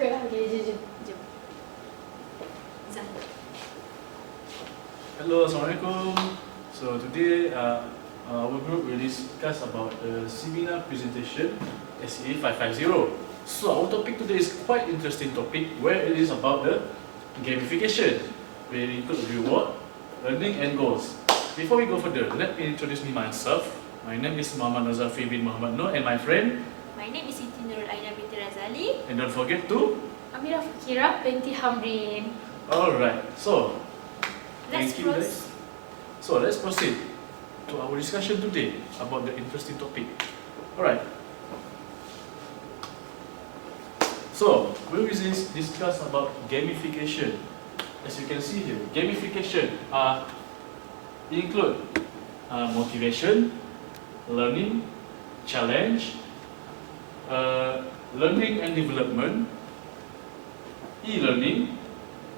buka lah. Okay, jom. Zah. Hello, Assalamualaikum. So today our group will discuss about the seminar presentation SEA 550. So our topic today is quite interesting topic where it is about the gamification. We include reward, learning and goals. Before we go further, let me introduce myself. My name is Muhammad Nazafi bin Muhammad Noor and my friend. My name is Siti Nurul Aina binti Razali. And don't forget to. Amira Fakira binti Hamrin. Alright, so Let's thank you proceed. guys. So let's proceed to our discussion today about the interesting topic. Alright. So we will discuss about gamification. As you can see here, gamification include motivation, learning, challenge, learning and development, e-learning,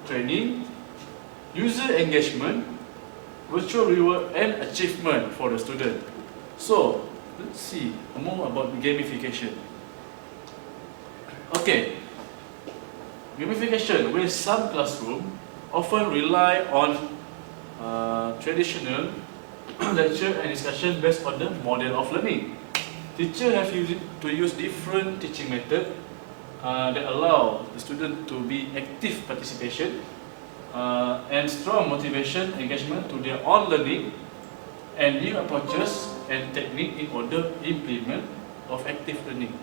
training, user engagement, virtual reward and achievement for the student. So let's see more about gamification. Okay, gamification with some classroom often rely on traditional lecture and discussion based on the model of learning. Teachers have to use different teaching methods that allow the student to be active participation and strong motivation engagement to their own learning and new approaches and technique in order to implement of active learning.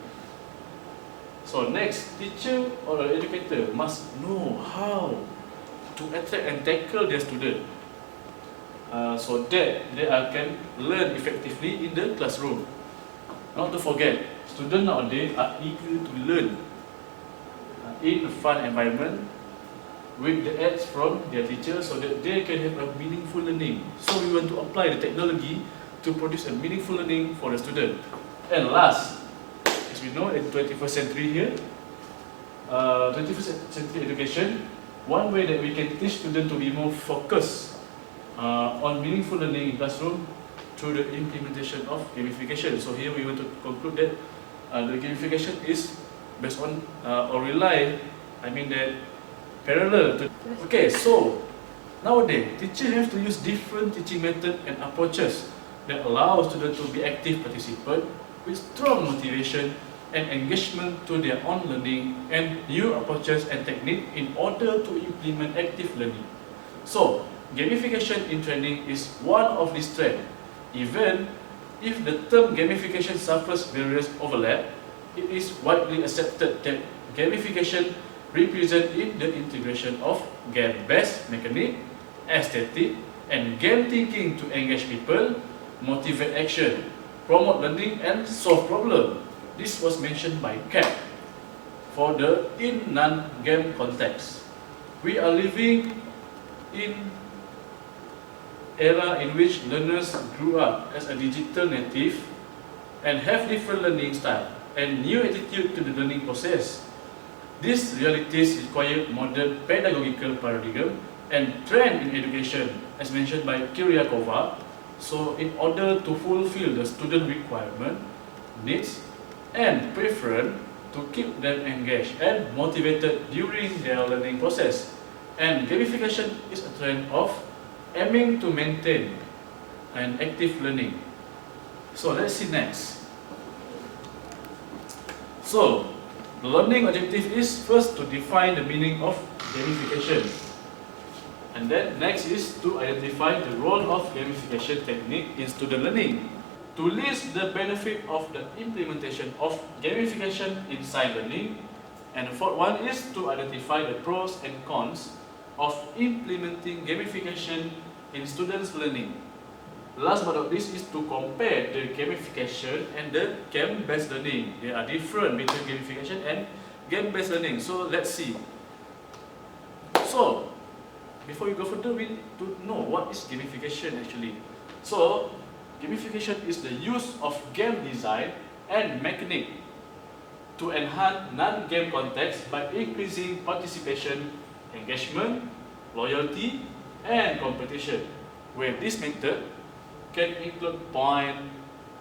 So next, teacher or educator must know how to attract and tackle their student so that they can learn effectively in the classroom. Not to forget, students nowadays are eager to learn in a fun environment with the aids from their teacher so that they can have a meaningful learning. So we want to apply the technology to produce a meaningful learning for the student. And last, as we know, in 21st century here, 21st century education, one way that we can teach students to be more focused on meaningful learning in classroom through the implementation of gamification. So here we want to conclude that the gamification is based on or parallel to. Okay, so nowadays teachers have to use different teaching methods and approaches that allow students to be active participants with strong motivation and engagement to their own learning and new approaches and techniques in order to implement active learning. So gamification in training is one of these trends. Even if the term gamification suffers various overlap, it is widely accepted that gamification represents in the integration of game-based mechanics, aesthetic, and game thinking to engage people, motivate action, promote learning, and solve problems. This was mentioned by Cap for the in non-game context. We are living in era in which learners grew up as a digital native and have different learning style and new attitude to the learning process. These realities require modern pedagogical paradigm and trend in education, as mentioned by Kyriakova. So in order to fulfill the student requirement, needs, and preference to keep them engaged and motivated during their learning process. And gamification is a trend of aiming to maintain an active learning. So let's see next. So the learning objective is first to define the meaning of gamification. And then next is to identify the role of gamification technique in student learning. To list the benefit of the implementation of gamification in science learning. And the fourth one is to identify the pros and cons of implementing gamification in students' learning. Last but not least is to compare the gamification and the game-based learning. There are different between gamification and game-based learning. So let's see. So before we go further, we need to know what is gamification actually. So gamification is the use of game design and mechanic to enhance non-game context by increasing participation, engagement, loyalty, and competition. Where this method can include point,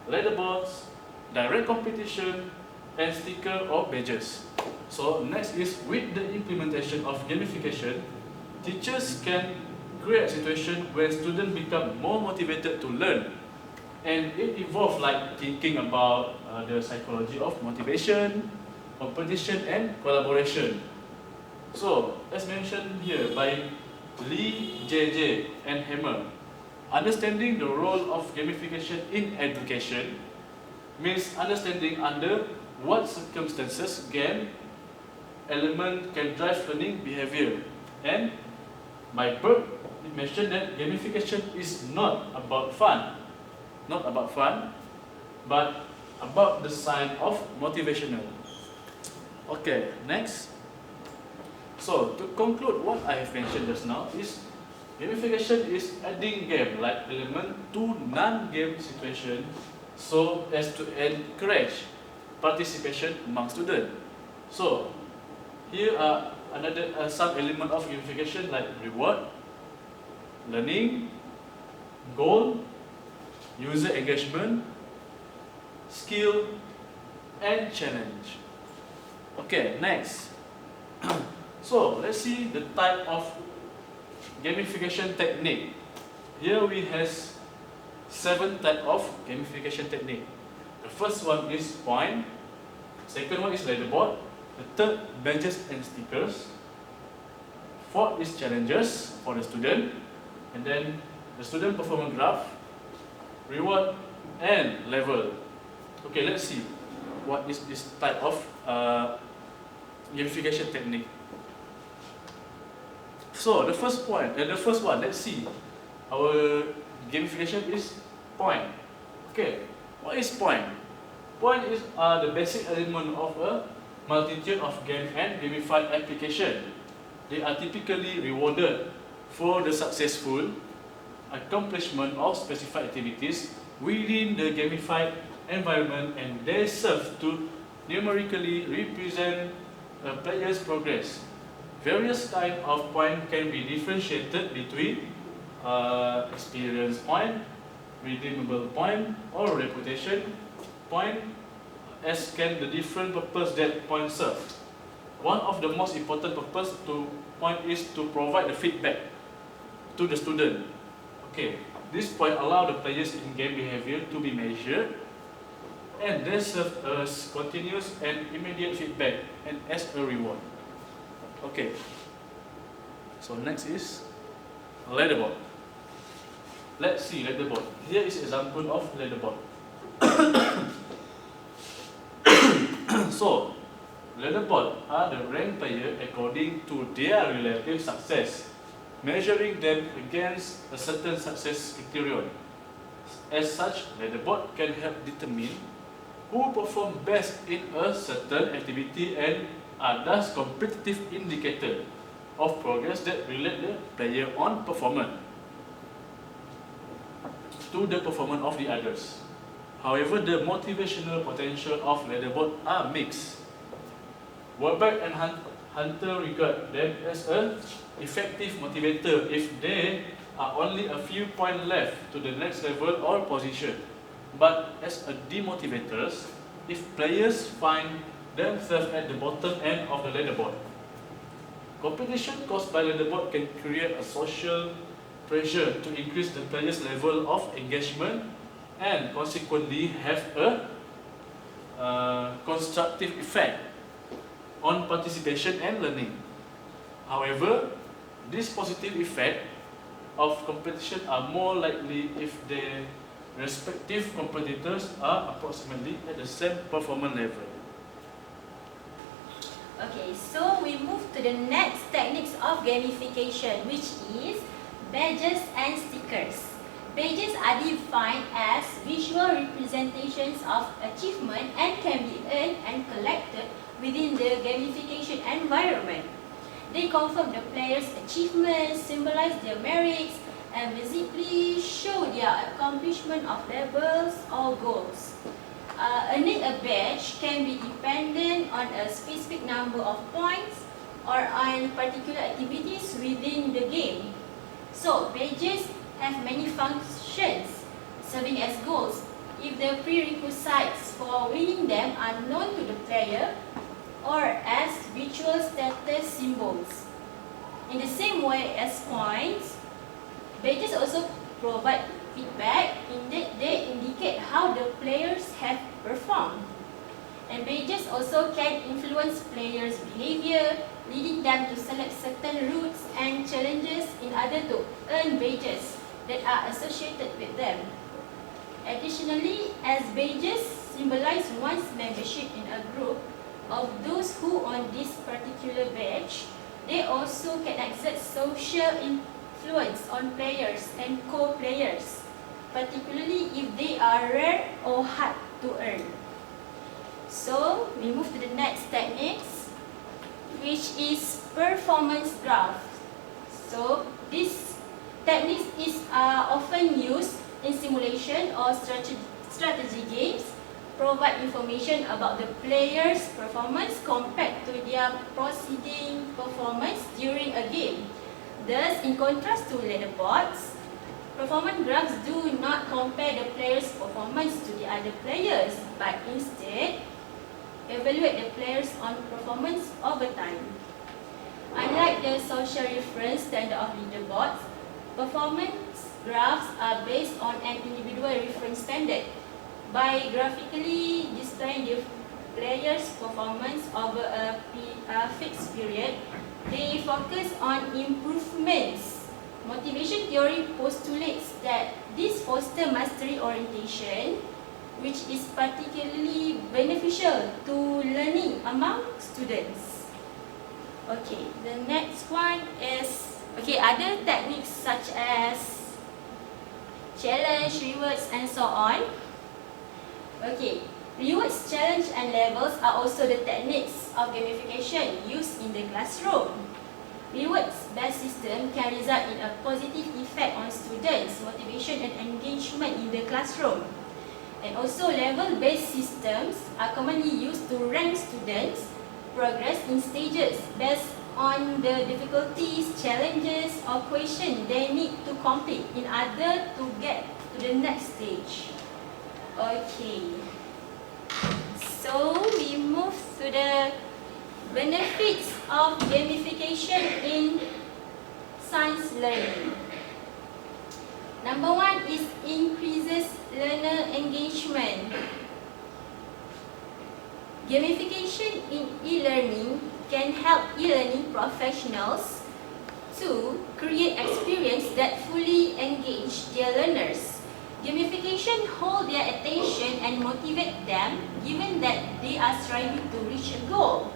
leaderboards, direct competition, and sticker or badges. So next is with the implementation of gamification, teachers can create a situation where students become more motivated to learn. And it involves like thinking about the psychology of motivation, competition and collaboration. So, as mentioned here by Lee, JJ and Hammer, understanding the role of gamification in education means understanding under what circumstances game element can drive learning behavior. And by Burke, it mentioned that gamification is not about fun, but about the sign of motivational. Okay, next. So to conclude what I have mentioned just now is gamification is adding game-like element to non-game situation so as to encourage participation among students. So here are some element of gamification like reward, learning, goal, user engagement, skill, and challenge. Okay, next. So let's see the type of gamification technique. Here we have 7 types of gamification technique. The first one is point. Second one is leaderboard. The third, badges and stickers. Fourth is challenges for the student. And then the student performance graph, reward, and level. Okay, let's see what is this type of gamification technique. So the first one, let's see. Our gamification is point. Okay, what is point? Point is the basic element of a multitude of game and gamified application. They are typically rewarded for the successful accomplishment of specified activities within the gamified environment, and they serve to numerically represent a player's progress. Various types of points can be differentiated between experience point, redeemable point, or reputation point, as can the different purpose that point serve. One of the most important purpose to point is to provide the feedback to the student. Okay, this point allow the players in game behavior to be measured, and they serve as continuous and immediate feedback and as a reward. Okay, so next is leaderboard. Let's see leaderboard. Here is example of leaderboard. So, leaderboard are the ranked player according to their relative success, measuring them against a certain success criterion. As such, leaderboard can help determine who perform best in a certain activity and are thus competitive indicator of progress that relate the player on performance to the performance of the others. However, the motivational potential of leaderboard are mixed. Warburg and Hunter regard them as an effective motivator if there are only a few points left to the next level or position, but as a demotivators if players find themselves at the bottom end of the leaderboard. Competition caused by leaderboard can create a social pressure to increase the players' level of engagement and consequently have a constructive effect on participation and learning. However, this positive effect of competition are more likely if the respective competitors are approximately at the same performance level. Okay, so we move to the next techniques of gamification, which is badges and stickers. Badges are defined as visual representations of achievement and can be earned and collected within the gamification environment. They confirm the player's achievements, symbolize their merits, and visibly show their accomplishment of levels or goals. Earning a badge can be dependent on a specific number of points or on particular activities within the game. So, badges have many functions, serving as goals. If the prerequisites for winning them are known to the player, or as In the same way as points, badges also provide feedback in that they indicate how the players have performed. And badges also can influence players' behavior, leading them to select certain routes and challenges in order to earn badges that are associated with them. Additionally, as badges symbolize one's membership in a group of those who own this particular badge, they also can exert social influence on players and co-players, particularly if they are rare or hard to earn. So, we move to the next techniques, which is performance graph. So, this techniques is often used in simulation or strategy games, provide information about the player's performance compared to their preceding performance during a game. Thus, in contrast to leaderboards, performance graphs do not compare the player's performance to the other players, but instead evaluate the players on performance over time. Unlike the social reference standard of leaderboards, performance graphs are based on an individual reference standard. By graphically displaying the player's performance over a fixed period, they focus on improvements. Motivation theory postulates that this fosters mastery orientation, which is particularly beneficial to learning among students. Okay, the next one is, other techniques such as challenge, rewards, and so on. Okay, rewards, challenge, and levels are also the techniques of gamification used in the classroom. Rewards-based system can result in a positive effect on students' motivation and engagement in the classroom. And also, level-based systems are commonly used to rank students' progress in stages based on the difficulties, challenges, or questions they need to complete in order to get to the next stage. Okay, so we move to the benefits of gamification in science learning. Number one is increases learner engagement. Gamification in e-learning can help e-learning professionals to create experience that fully engage their learners. Gamification hold their attention and motivate them given that they are striving to reach a goal.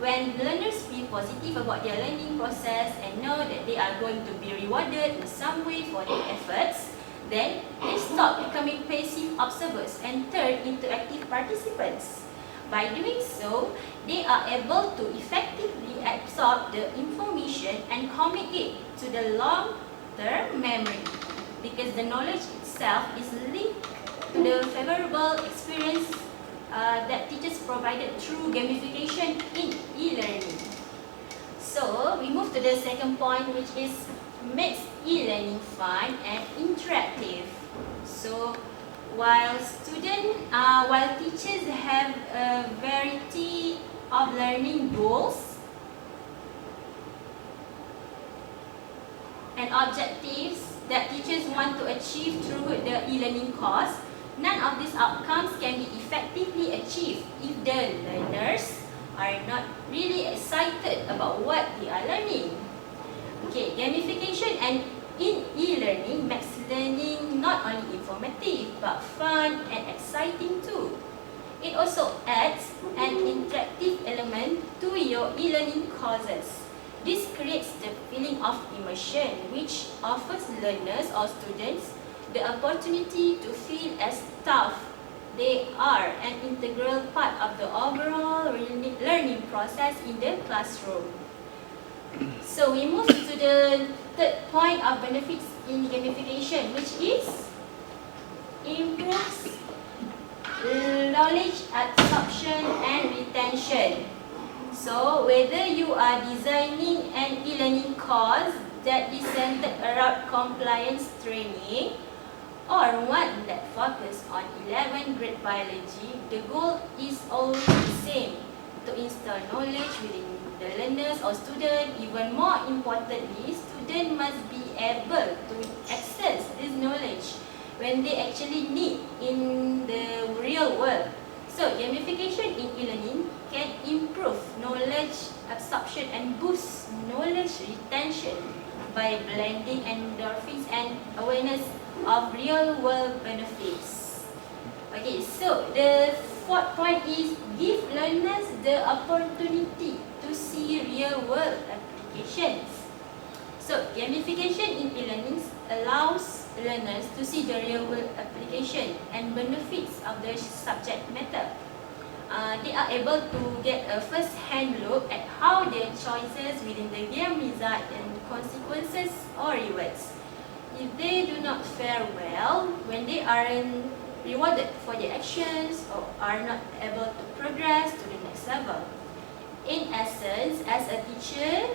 When learners feel positive about their learning process and know that they are going to be rewarded in some way for their efforts, then they stop becoming passive observers and turn into active participants. By doing so, they are able to effectively absorb the information and commit it to the long-term memory, because the knowledge itself is linked to the favorable experience that teachers provided through gamification in e-learning. So, we move to the second point, which is makes e-learning fun and interactive. So, while teachers have a variety of learning goals and objectives that teachers want to achieve through the e-learning course, none of these outcomes can be effectively achieved if the learners are not really excited about what they are learning. Okay, gamification and in e-learning makes learning not only informative but fun and exciting too. It also adds an interactive element to your e-learning courses. This creates the feeling of immersion, which offers learners or students the opportunity to feel as tough they are an integral part of the overall learning process in the classroom. So we move to the third point of benefits in gamification, which is improves knowledge absorption and retention. So whether you are designing an e-learning course that is centered around compliance training or one that focuses on 11th grade biology, the goal is always the same: to instill knowledge within the learners or student. Even more importantly, student must be able to access this knowledge when they actually need in the real world. So gamification in e-learning can improve knowledge absorption and boost knowledge retention by blending endorphins and awareness of real world benefits. Okay, so the fourth point is give learners the opportunity to see real world applications. So gamification in e-learning allows learners to see the real world application and benefits of the subject matter. They are able to get a first-hand look at how their choices within the game result in consequences or rewards. If they do not fare well, when they aren't rewarded for their actions or are not able to progress to the next level. In essence, as a teacher,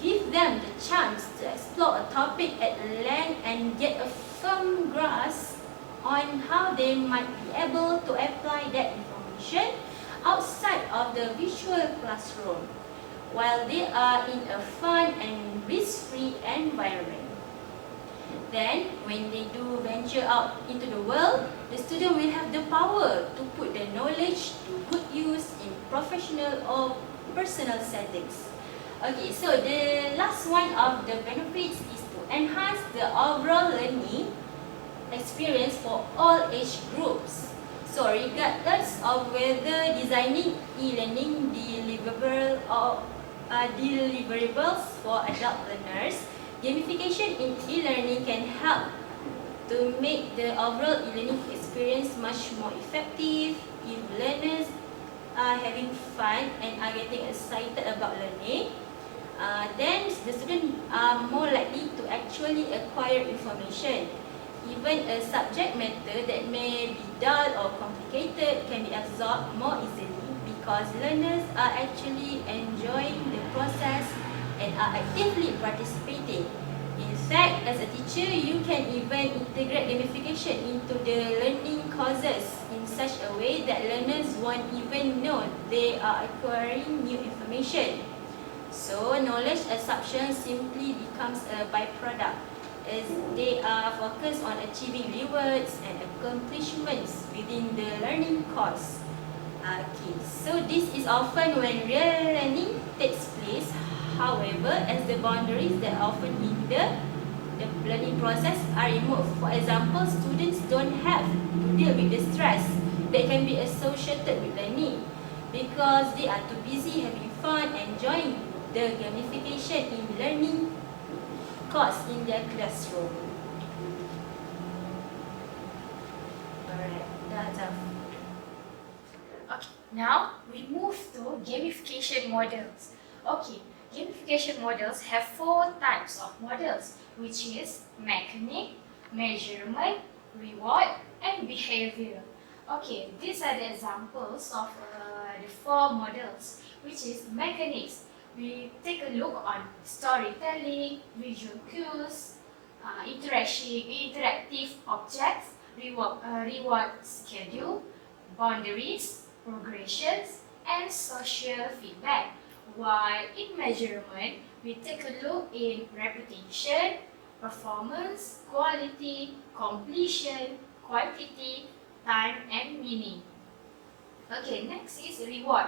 give them the chance to explore a topic at length and get a firm grasp on how they might be able to apply that information outside of the visual classroom while they are in a fun and risk-free environment. Then, when they do venture out into the world, the student will have the power to put the knowledge to good use in professional or personal settings. Okay, so the last one of the benefits is to enhance the overall learning experience for all age groups. So regardless of whether designing e-learning deliverables for adult learners, gamification in e-learning can help to make the overall e-learning experience much more effective. If learners are having fun and are getting excited about learning, then the students are more likely to actually acquire information. Even a subject matter that may be dull or complicated can be absorbed more easily because learners are actually enjoying the process and are actively participating. In fact, as a teacher, you can even integrate gamification into the learning courses in such a way that learners won't even know they are acquiring new information. So, knowledge absorption simply becomes a byproduct as they are focused on achieving rewards and accomplishments within the learning course. Okay, so this is often when real learning takes place. However, as the boundaries that often hinder the learning process are removed. For example, students don't have to deal with the stress that can be associated with learning because they are too busy having fun, enjoying the gamification in learning course in their classroom. Alright, that's all. Okay, now we move to gamification models. Okay, gamification models have 4 types of models, which is mechanic, measurement, reward, and behavior. Okay, these are the examples of the 4 models, which is mechanics. We take a look on storytelling, visual cues, interactive objects, reward schedule, boundaries, progressions, and social feedback. While in measurement, we take a look in repetition, performance, quality, completion, quantity, time, and meaning. Okay, next is reward.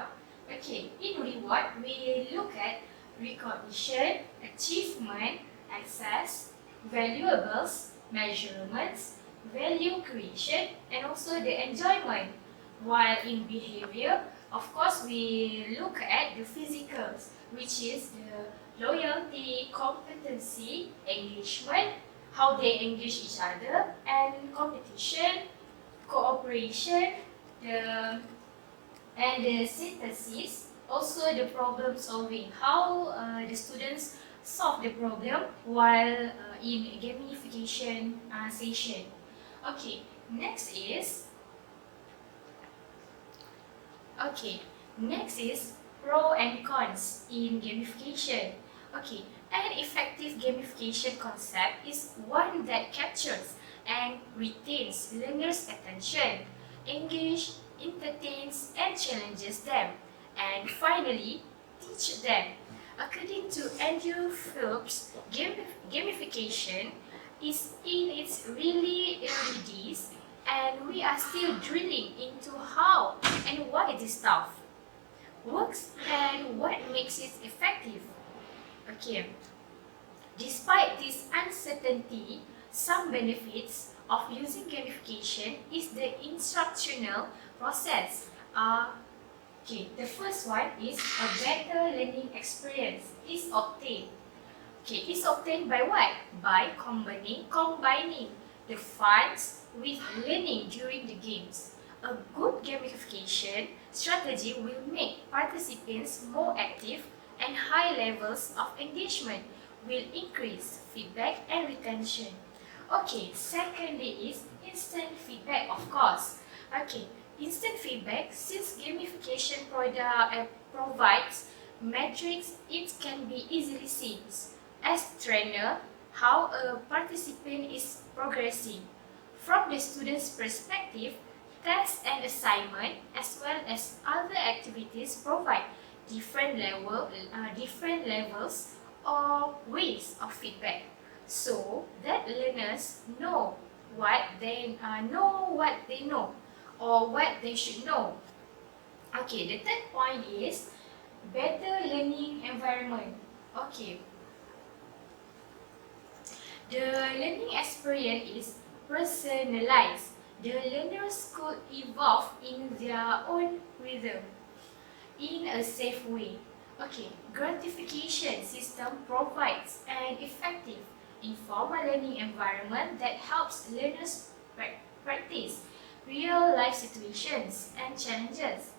Okay, in reward, we look at recognition, achievement, access, valuables, measurements, value creation, and also the enjoyment. While in behavior, of course, we look at the physicals, which is the loyalty, competency, engagement, how they engage each other, and competition, cooperation, and the synthesis, also the problem solving, how the students solve the problem while in gamification session. Okay, next is pro and cons in gamification. Okay, an effective gamification concept is one that captures and retains learners' attention, engage, entertains, and challenges them. And finally, teach them. According to Andrew Phillips, gamification is in its really early days, and we are still drilling into how and why this stuff works and what makes it effective. Okay, despite this uncertainty, some benefits of using gamification is the instructional process. The first one is a better learning experience is obtained. Is obtained by what? By combining the funds with learning during the games. A good gamification strategy will make participants more active, and high levels of engagement will increase feedback and retention. Secondly is instant feedback, of course. Instant feedback, since gamification provides metrics, it can be easily seen as trainer how a participant is progressing. From the student's perspective, tests and assignment as well as other activities provide different levels or ways of feedback, so that learners know what they know or what they should know. The third point is better learning environment. The learning experience is personalized. The learners could evolve in their own rhythm in a safe way. Gratification system provides an effective informal learning environment that helps learners practice real life situations and challenges.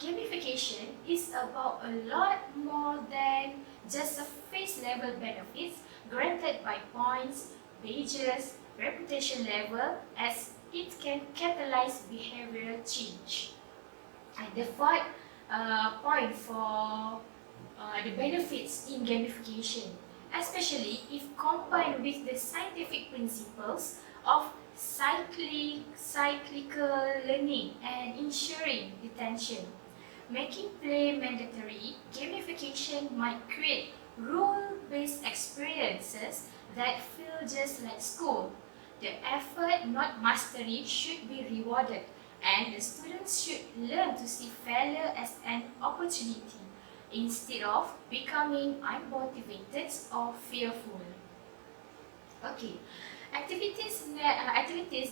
Gamification is about a lot more than just surface level benefits granted by points, badges, reputation level, as it can catalyze behavioral change. And the fourth point for the benefits in gamification, especially if combined with the scientific principles of cyclical learning and ensuring retention. Making play mandatory, gamification might create rule-based experiences that feel just like school. The effort, not mastery, should be rewarded, and the students should learn to see failure as an opportunity instead of becoming unmotivated or fearful. Activities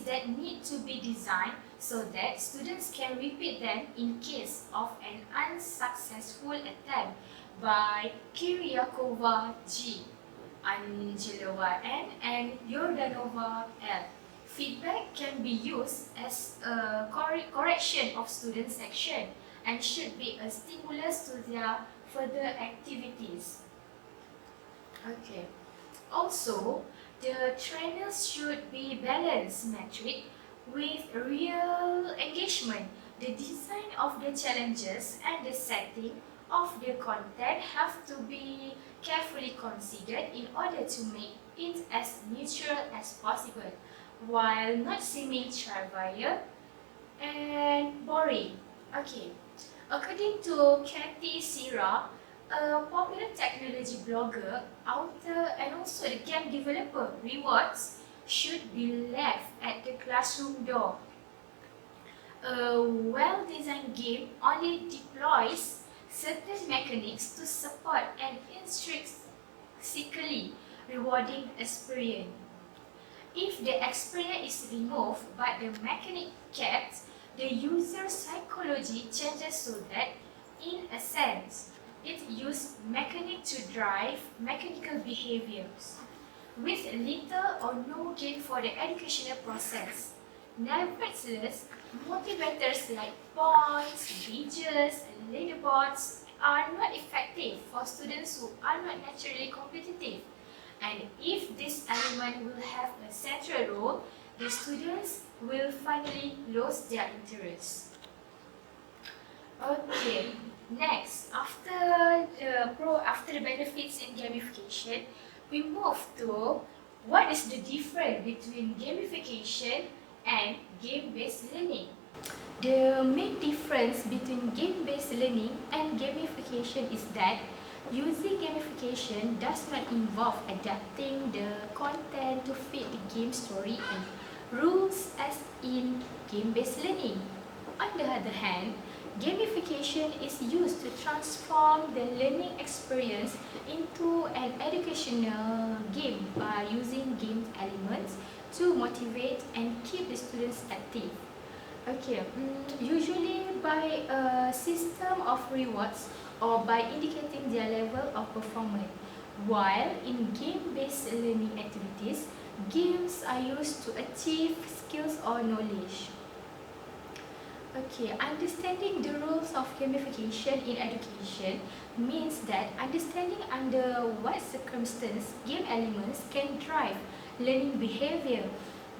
that need to be designed so that students can repeat them in case of an unsuccessful attempt, by Kiryakova G, Angelova N, and Yordanova L. Feedback can be used as a correction of students' action and should be a stimulus to their further activities. Also, the trainers should be balanced metric with real engagement. The design of the challenges and the setting of the content have to be carefully considered in order to make it as neutral as possible, while not seeming trivial and boring. According to Kathy Sira, a popular technology blogger, author, and also the game developer, rewards should be left at the classroom door. A well-designed game only deploys certain mechanics to support an intrinsically rewarding experience. If the experience is removed but the mechanic kept, the user's psychology changes so that, in a sense, it uses mechanic to drive mechanical behaviors, with little or no gain for the educational process. Nevertheless, motivators like points, badges, and leaderboards are not effective for students who are not naturally competitive. And if this element will have a central role, the students will finally lose their interest. Next, after the benefits in gamification, we move to what is the difference between gamification and game-based learning. The main difference between game-based learning and gamification is that using gamification does not involve adapting the content to fit the game story and rules as in game-based learning. On the other hand, gamification is used to transform the learning experience into an educational game by using game elements to motivate and keep the students active. Okay, usually by a system of rewards or by indicating their level of performance. While in game-based learning activities, games are used to achieve skills or knowledge. Okay, understanding the rules of gamification in education means that understanding under what circumstance game elements can drive learning behavior.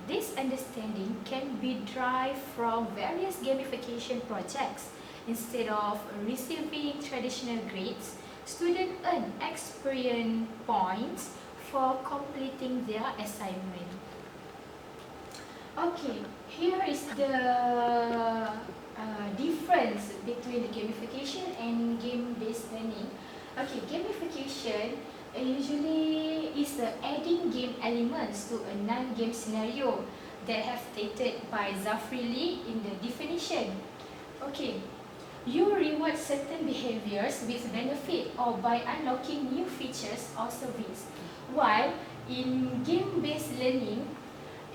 This understanding can be derived from various gamification projects. Instead of receiving traditional grades, students earn experience points for completing their assignment. Okay, here is the difference between the gamification and game-based learning. Okay, gamification usually is adding game elements to a non-game scenario that have stated by Zafri Lee in the definition. Okay, you reward certain behaviors with benefit or by unlocking new features or service. While in game-based learning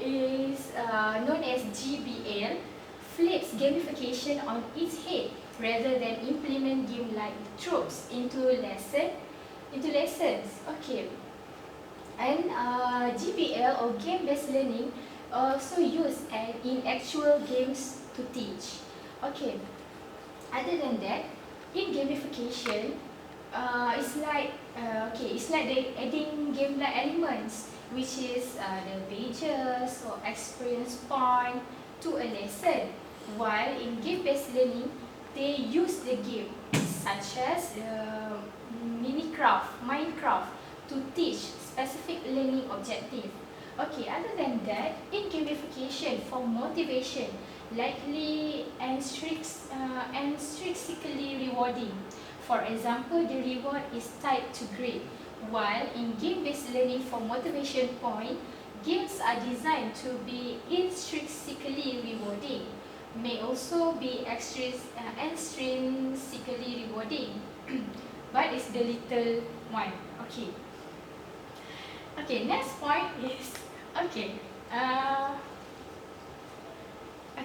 is known as GBL, flips gamification on its head rather than implement game-like tropes into lessons. Okay, and GBL or game-based learning also used in actual games to teach. Okay, other than that, in gamification, it's like they adding game-like elements, which is the badges or experience point to a lesson. While in game-based learning, they use the game such as Minecraft to teach specific learning objective. Okay, other than that, in gamification for motivation, likely and intrinsically rewarding. For example, the reward is tied to grade. While in game-based learning for motivation point, games are designed to be intrinsically rewarding, may also be extrinsically rewarding, but it's the little one. Okay. Okay, next point is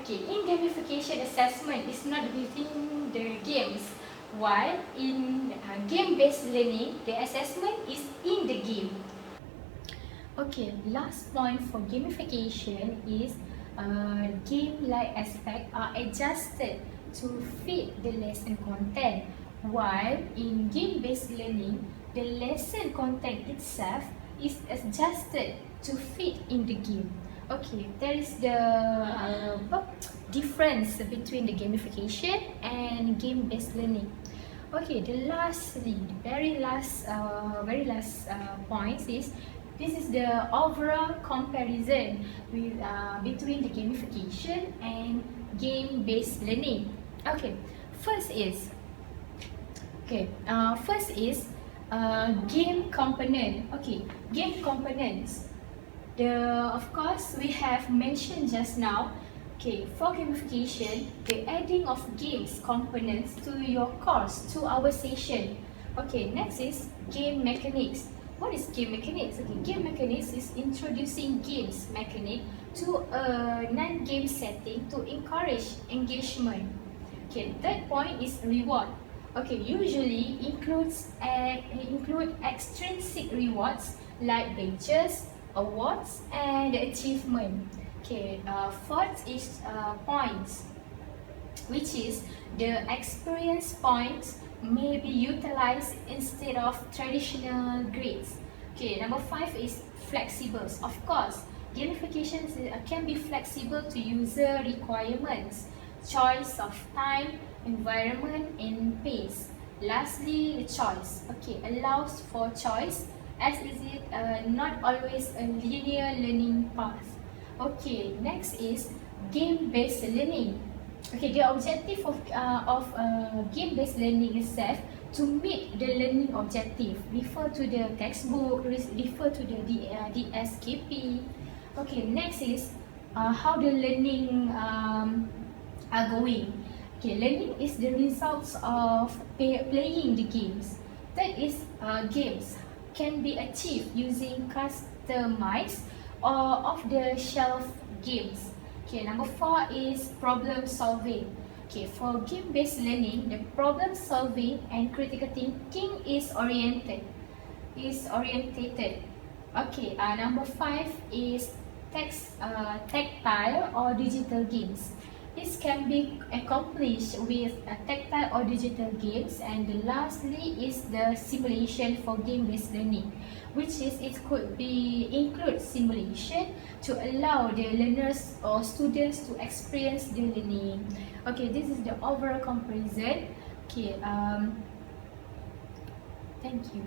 in gamification assessment is not within the games, while in game-based learning, the assessment is in the game. Okay, last point for gamification is game-like aspects are adjusted to fit the lesson content, while in game-based learning, the lesson content itself is adjusted to fit in the game. Okay, there is the difference between the gamification and game-based learning. Okay, the very last point is this is the overall comparison with between the gamification and game-based learning. Okay, first is game component. Okay, game components. Of course, we have mentioned just now. Okay, for gamification, the adding of games components to your course, to our session. Okay, next is game mechanics. What is game mechanics? Okay, game mechanics is introducing games mechanic to a non-game setting to encourage engagement. Okay, third point is reward. Okay, usually include extrinsic rewards like badges, awards, and achievement. Okay, fourth is points, which is the experience points may be utilized instead of traditional grades. Okay, number 5 is flexibles. Of course, gamification can be flexible to user requirements, choice of time, environment, and pace. Lastly, the choice. Okay, allows for choice as is it not always a linear learning path. Okay, next is game-based learning. Okay, the objective of game-based learning itself to meet the learning objective. Refer to the textbook, refer to the DSKP. Okay, next is how the learning are going. Okay, learning is the results of playing the games. That is, games can be achieved using customized or off-the-shelf games. Okay, number 4 is problem solving. Okay, for game-based learning, the problem solving and critical thinking is orientated. Okay, number 5 is tactile or digital games. This can be accomplished with tactile or digital games, and lastly is the simulation for game-based learning, which is it could be include simulation to allow the learners or students to experience the learning. Okay, this is the overall comparison. Okay, thank you.